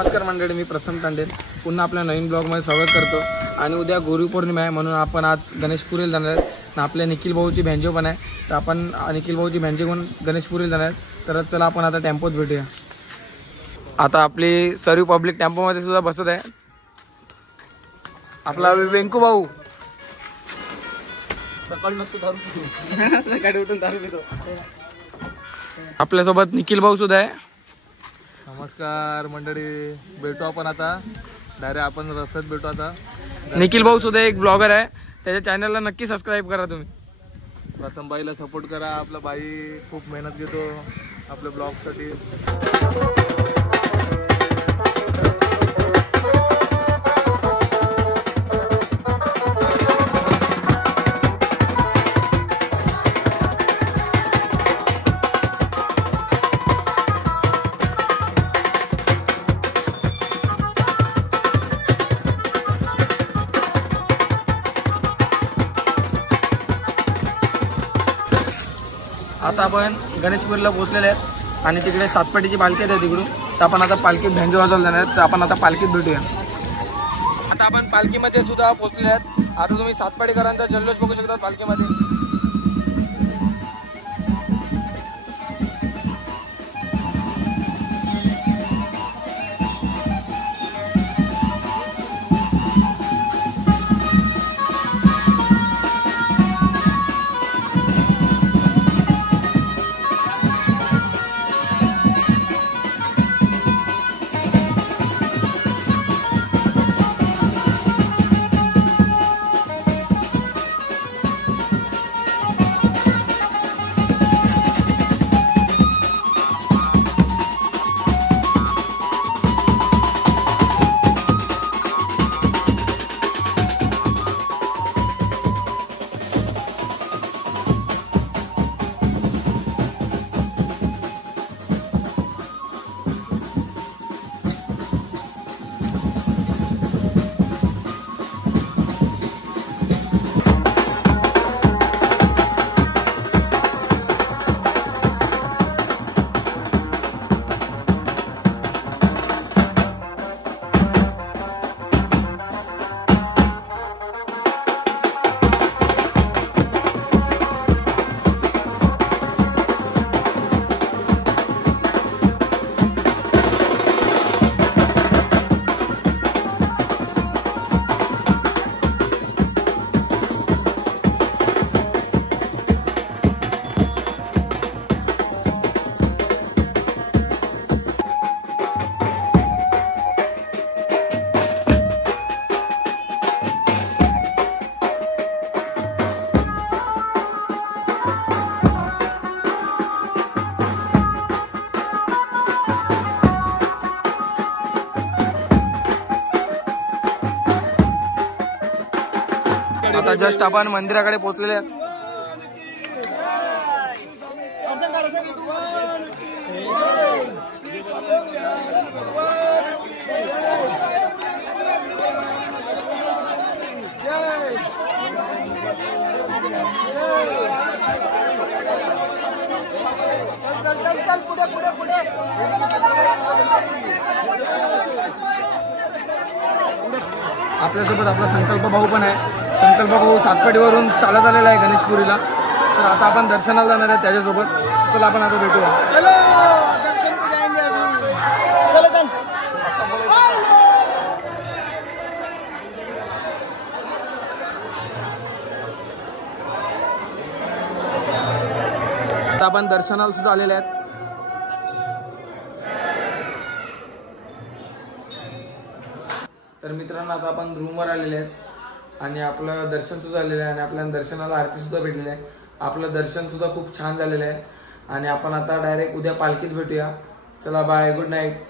नमस्कार मंडळी, मी प्रथम तांडेल पुन्हा आपल्या नवीन ब्लॉगमध्ये स्वागत करतो। आणि उद्या गुरुपौर्णिमा आहे म्हणून आपण आज गणेशपुरीला जाणार आहेत। आपल्या निखिल भाऊची भेंजो पण आहे, तर आपण निखिल भाऊची भेंजो घेऊन गणेशपुरीला जाणार आहेत। तर चला आपण आता टेम्पोत भेटूया। आता आपली सर्व पब्लिक टेम्पोमध्ये सुद्धा बसत आहे। आपला वेंकू भाऊ सकाळी उठून दारू पितो। आपल्यासोबत निखिल भाऊ सुद्धा आहे। नमस्कार मंडळी, भेटू आपण आता डायरेक्ट आपण रस्त्यात भेटू आता। निखिल भाऊ सुद्धा एक ब्लॉगर आहे, त्याच्या चॅनलला नक्की सबस्क्राईब करा तुम्ही। प्रथम बाईला सपोर्ट करा। आपला बाई खूप मेहनत घेतो आपल्या ब्लॉगसाठी। आता आपण गणेशपुरीला पोहोचलेले आहेत आणि तिकडे सातपाटीची पालखी आहे तिकडून, तर आपण आता पालखीत भेंजो वाजवायला जाणार आहेत। तर आपण आता पालखीत भेटूया। आता आपण पालखीमध्ये सुद्धा पोहोचलेले आहेत। आता तुम्ही सातपाटीकरांचा जल्लोष बघू शकता पालखीमध्ये। आता जस्ट आपण मंदिराकडे पोहोचलेले आहेत। आपल्यासोबत आपला संकल्प भाऊ पण आहे। संकल्प भाऊ सातपाटीवरून चालत आलेला आहे गणेशपुरीला, तर आता आपण दर्शनाला जाणार आहे त्याच्यासोबत। चला आपण आता भेटूया। आता आपण दर्शनाला सुद्धा आलेले आहेत। तर मित्रांनो, आता आपण रूमवर आलेले आहेत आणि आपलं दर्शन सुद्धा झालेलं आहे आणि आपल्या दर्शनाला आरती सुद्धा भेटलेली आहे। आपलं दर्शन सुद्धा खूप छान झालेलं आहे आणि आपण आता डायरेक्ट उद्या पालखीत भेटूया। चला बाय, गुड नाईट।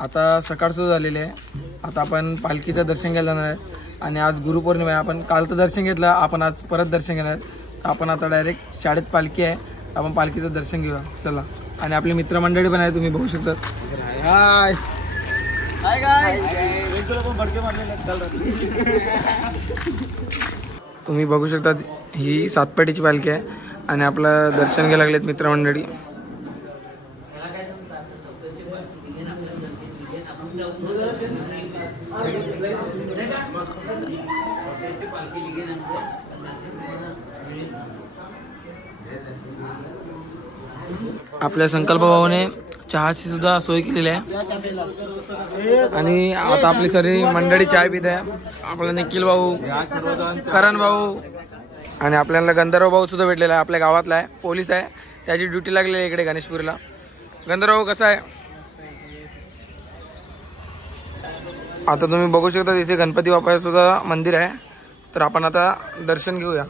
आता सकाळ सुद्धा झालेली आहे। आता आपण पालखीचं दर्शन घ्यायला जाणार आहे आणि आज गुरुपौर्णिमा आहे। आपण काल तर दर्शन घेतलं, आपण आज परत दर्शन घेणार आहे। तर आपण आता डायरेक्ट शाळेत पालखी आहे, आपण पालखीचं दर्शन घेऊया। चला। आणि आपली मित्रमंडळी पण आहे, तुम्ही बघू शकता। हाय हाय गाइस, तुम्ही बघू शकता ही सातपाटीची पालखी आहे आणि आपलं दर्शन घ्यायला लागलेत मित्रमंडळी। आपल्या संकल्प भाऊने चहाची सुद्धा सोय केलेली आहे आणि आता आपली सगळी मंडळी चाय पित आहे. आपला निखिल भाऊ, करण भाऊ आणि आपल्याला गंधर्व भाऊ सुद्धा भेटलेला आहे. आपल्या गावातला आहे, पोलीस आहे, त्याची ड्युटी लागलेली आहे इकडे गणेशपुरीला. गंधर्व भाऊ कसा आहे? आता तुम्ही बघू शकता तिथे गणपती बाप्पा सुद्धा मंदिर आहे. तर आपण आता दर्शन घेऊया.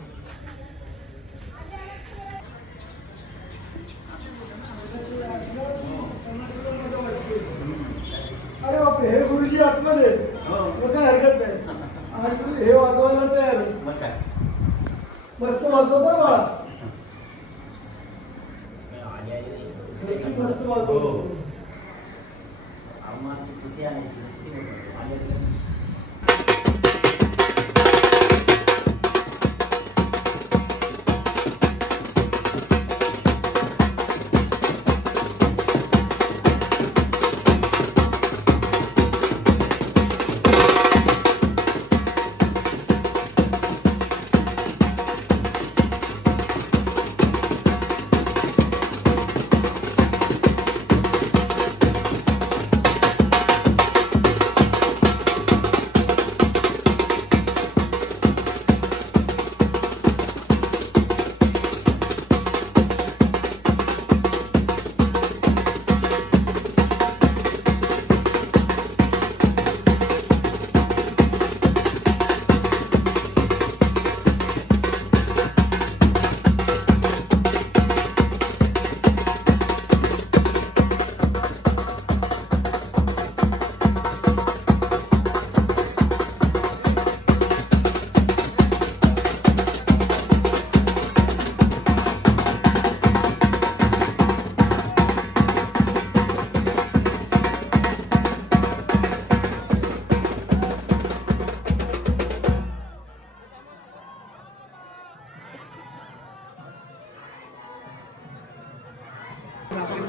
अरे बापरे, हे गुरुजी आतमध्ये काय हरकत नाही. आज हे वाजवायला तयार आहे. मस्त वाजवतो बाळा, मस्त वाजवतो.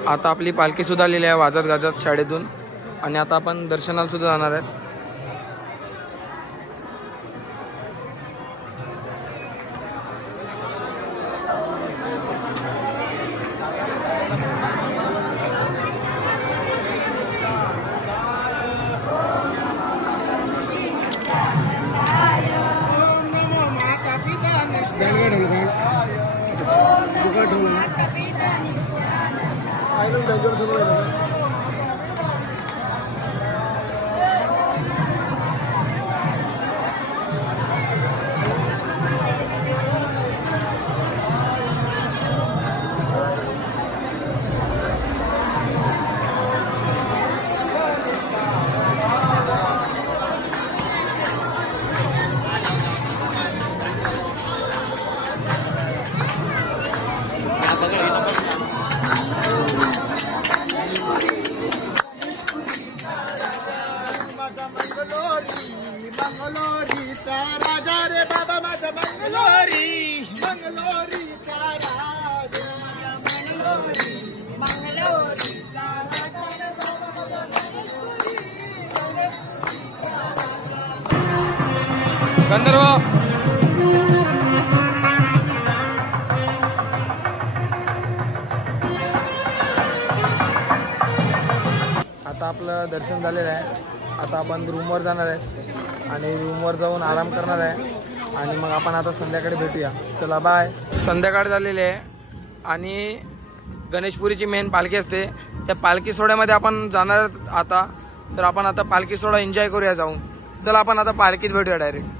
आता आपली पालखी सुद्धा आलेली आहे वाजत गाजत शाळेतून आणि आता आपण दर्शनाला सुद्धा जाणार आहेत. गंधर्व आता आपलं दर्शन झालेलं आहे. आता आपण रूमवर जाणार आहे आणि रूमवर जाऊन आराम करणार आहे आणि मग आपण आता संध्याकाळी भेटूया. चला बाय. संध्याकाळ झालेली आहे आणि गणेशपुरीची मेन पालखी असते. त्या पालखी सोहळ्यामध्ये आपण जाणार आता. तर आपण आता पालखी सोहळा एन्जॉय करूया जाऊन. चला आपण आता पालखीत भेटूया डायरेक्ट.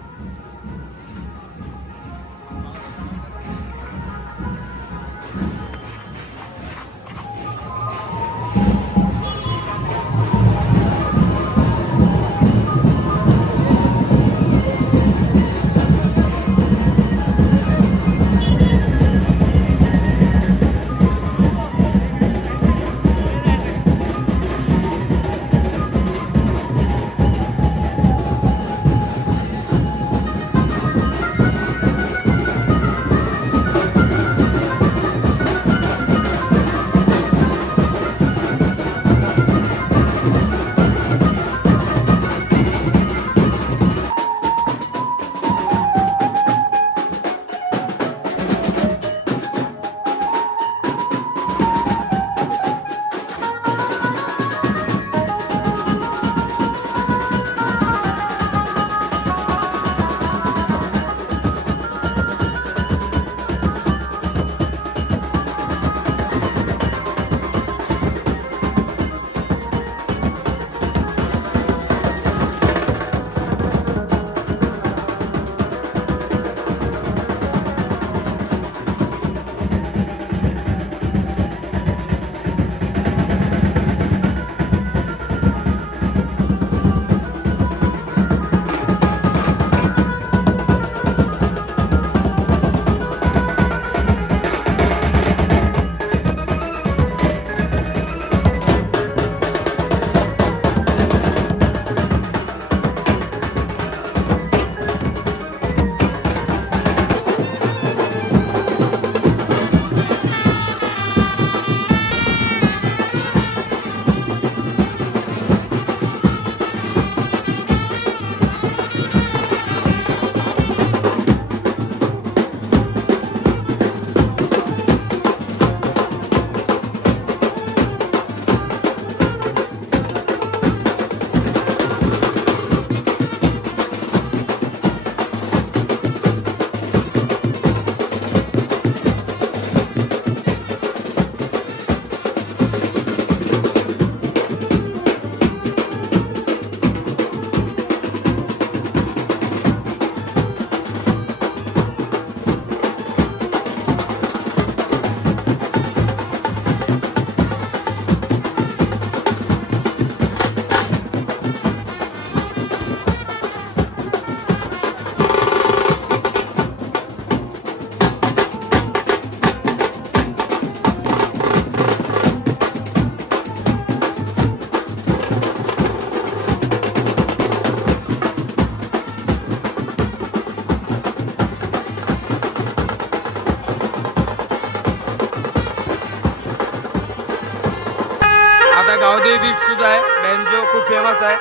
आता गावदेवी बीच सुद्धा आहे, बँजो खूप फेमस आहे.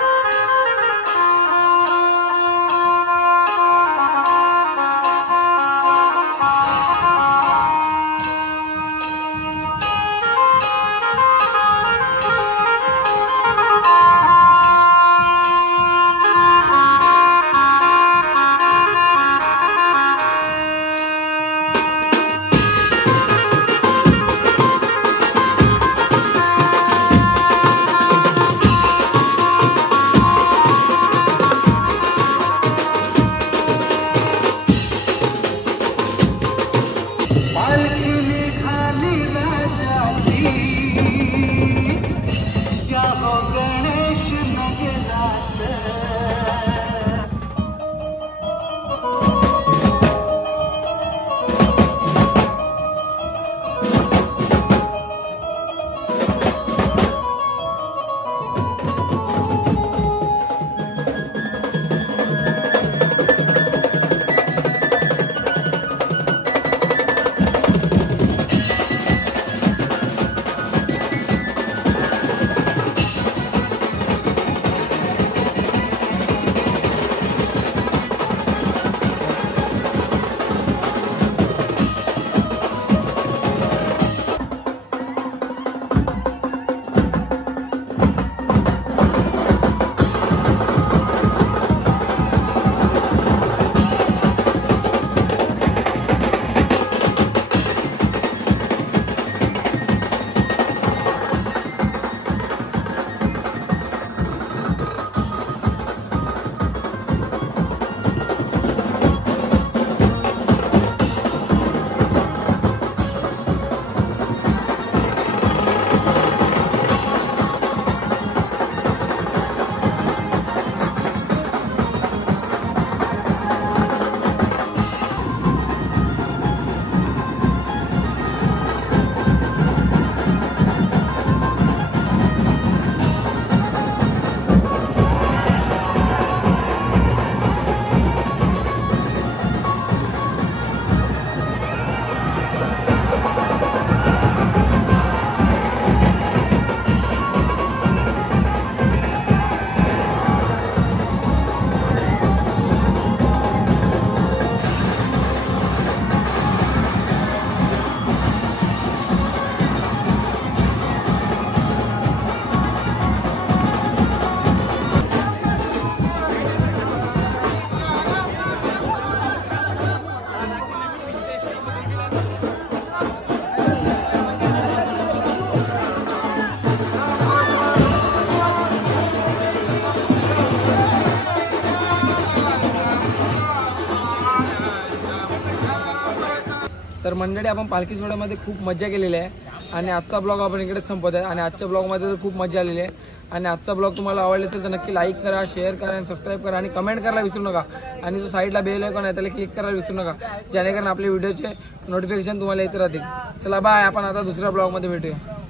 तर मंडळी आपण पालखी सोहळ्यामध्ये खूप मजा केलेली आहे आणि आजचा ब्लॉग आपण इकडेच संपत आहे. आणि आजच्या ब्लॉगमध्ये तर खूप मजा आलेली आहे. आणि आजचा ब्लॉग तुम्हाला आवडला असेल तर नक्की लाईक करा, शेअर करा आणि सबस्क्राईब करा आणि कमेंट करायला विसरू नका. आणि जो साईडला बेल आयकॉन आहे त्याला क्लिक करायला विसरू नका, जेणेकरून आपले व्हिडिओचे नोटिफिकेशन तुम्हाला येत राहतील. चला बाय, आपण आता दुसऱ्या ब्लॉगमध्ये भेटूया.